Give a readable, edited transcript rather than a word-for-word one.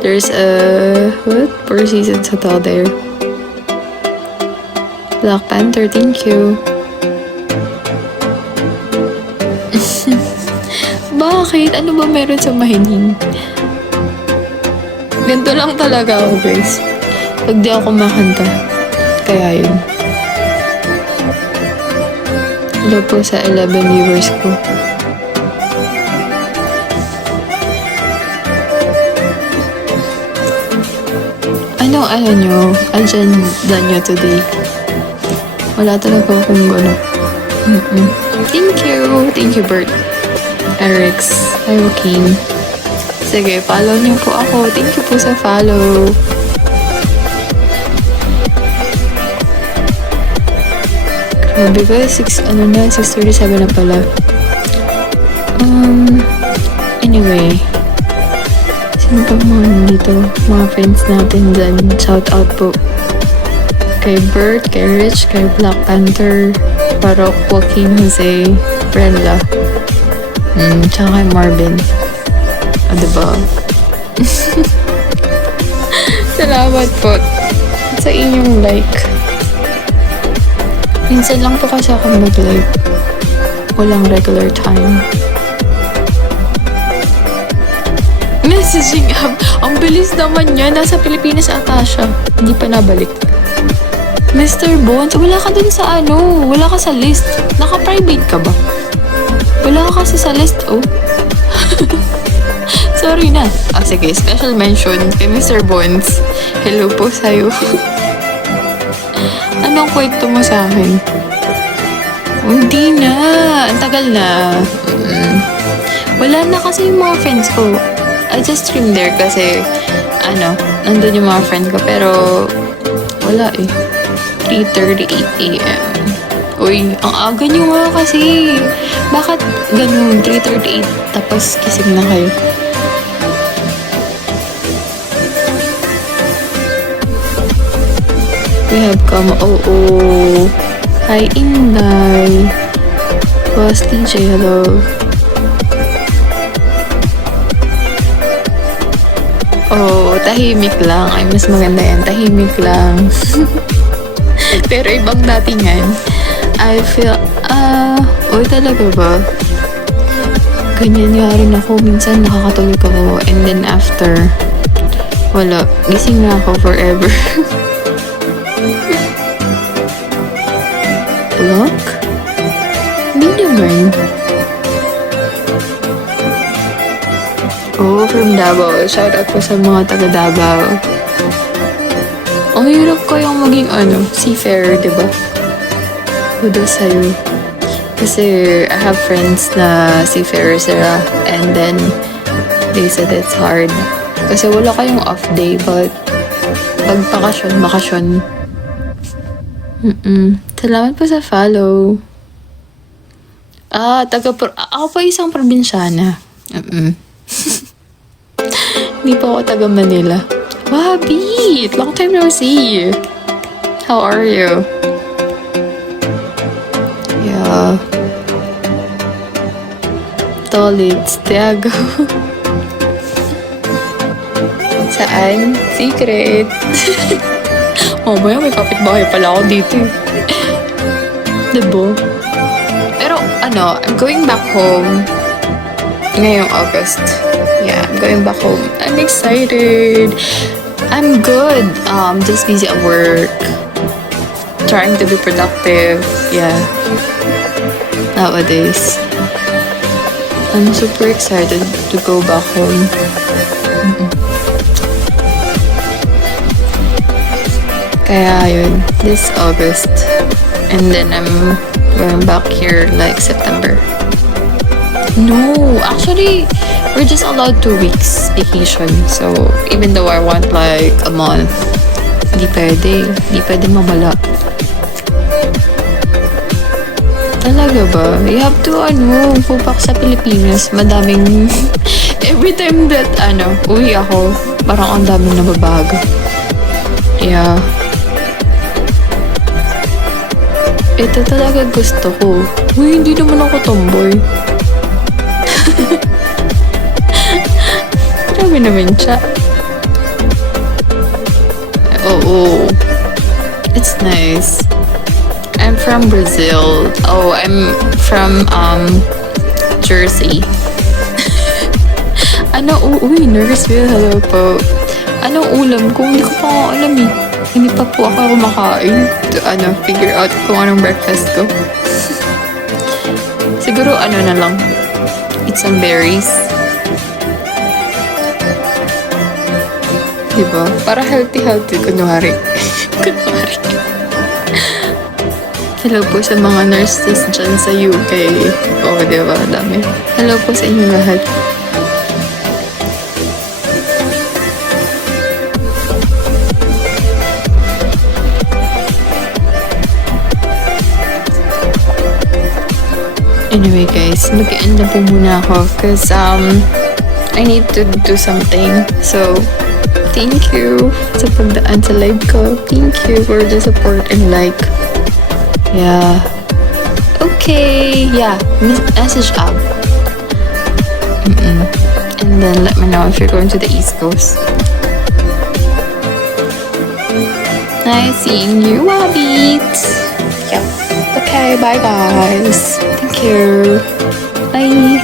There's a, what? Four Seasons Hotel there. Black Panther, thank you. Bakit? Ano ba meron sa mahining? Ganito lang talaga ako, guys. Pag di ako makanta. Kaya yun. Hello po sa 11 viewers ko. Anong ano nyo? Agenda nyo today? Wala talaga akong gano'n. Thank you. Thank you, Bert. Eric's. Hi, Joaquin. Sige, follow niyo po ako. Thank you po sa follow. Grabe ba? 6:37 na pala. Anyway. Sino pa mga nandito? Mga friends natin dyan. Shout out po. Kay Bert, kay Rich, kay Black Panther, Parok, Joaquin, Jose, Brenda. Tsaka kay Marvin. Diba? Salamat po sa inyong like. Minsan lang po kasi ako mag-like. Walang regular time. Messaging app. Ang bilis naman niya. Nasa Pilipinas ata siya. Hindi pa nabalik. Mr. Bones, wala ka dun sa ano. Wala ka sa list. Naka-private ka ba? Wala ka kasi sa list, oh. Sorry na. Sige, special mention kay Mr. Bones. Hello po sa'yo. Anong kwento mo sa akin? Hindi na. Ang tagal na. Wala na kasi yung mga friends ko. I just stream there kasi, nandun yung mga friends ko. Pero, wala eh. 3:38 a.m. Uy, ang aga nyo nga kasi. Bakit ganun? 3:38 tapos kising na kayo. We have come. Oh. Hi, Inday. Boss DJ, hello. Oh, tahimik lang. Ay, mas maganda yan. Tahimik lang. Pero ibang datingan. I feel, oy talaga ba? Ganyan nga rin ako. Minsan nakakatulog ako and then after, wala. Gising na ako forever. Block? Hindi naman. Oh, from Davao. Shoutout po sa mga taga Davao. Ang hirap kayong maging seafarer, diba? Kudos sa'yo. Kasi I have friends na seafarers sila and then they said it's hard. Kasi wala kayong off day but pag bakasyon. Salamat po sa follow. Ako pa isang probinsyana. Hindi pa ako taga Manila. Wabit! Long time no see. How are you? Yeah. Tolits, Tiago. Saan? Secret. Maya may kapitbahay pala ako dito. Diba? Pero I'm going back home ngayong August. Yeah, I'm going back home. I'm excited. I'm good. Just busy at work. Trying to be productive. Yeah. Nowadays. I'm super excited to go back home. Kaya yun, this August. And then I'm going back here like September. No, actually, we're just allowed 2 weeks vacation. So, even though I want like a month, hindi pwede. Hindi pwede mabala. Talaga ba? You have to, go back sa Pilipinas. Madaming, every time that, uwi ako, parang ang daming nababago. Yeah. Ito talaga gusto ko. Uy, hindi naman ako tomboy. Grabe naman siya. Oh, it's nice. I'm from Brazil. Oh, I'm from Jersey. Uy, Nursville, hello po. Anong ulam ko? Hindi ko pa nga alam eh. Hindi pa po ako kumakain to figure out kung anong breakfast ko. Siguro na lang. Eat some berries. Diba? Para healthy, kunwari. Kunwari. Hello po sa mga nurses dyan sa UK. Oo, diba? Dami. Hello po sa inyo lahat. Anyway guys, mag-end na po muna ako because I need to do something. So, thank you sa pagdaan sa live ko. Thank you for the support and like. Yeah. Okay. Yeah. Message up. And then let me know if you're going to the East Coast. Nice seeing you, Wabbit. Yep. Okay, bye guys. Thank you. Bye.